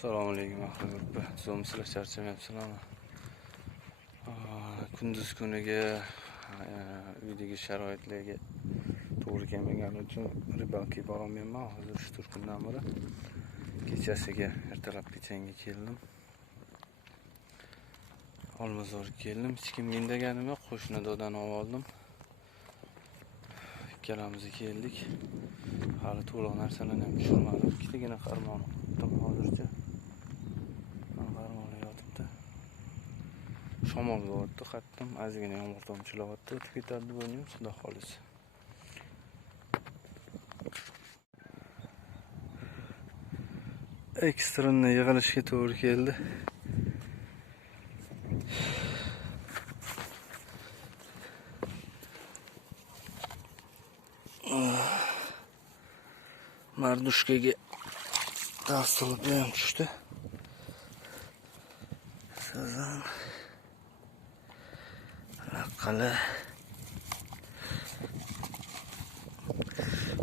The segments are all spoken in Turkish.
Assalomu alaykum ahli gruppa. Zo'misizlar charchamayapsizlar Kunduz kuniga uydagi sharoitlarga to'g'ri kelmagani uchun ribalkaga bora olmayman. Hozir 3-4 kundan beri kechasiga ertalab kechanga keldim. Olmazorga keldim. Hech kim mindaganim yo'q. Qo'shni dodan olib oldim. Ikkalamiz keldik. Hali to'liq narsalarni şey ham tushirmadim. Ikkitagina qarmon qildim hozircha. Shamol bo'lyapti qattiq ozgina yomg'ir tomchilayapti o'tib ketadi deb o'ylayman xudo xohlasa ekstremni yig'ilishga to'g'ri keldi mardushkaga dasturga ham tushdi sazan orqali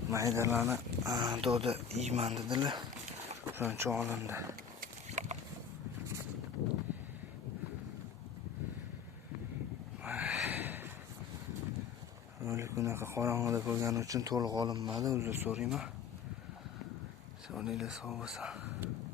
maydalarni a, doda yeyman dedilar. Shuning olindi o'lik bunaqa qorong'ida ko'rgani uchun to'liq olinmadi uzr so'rayman. Soninglar sog' bo'lsin.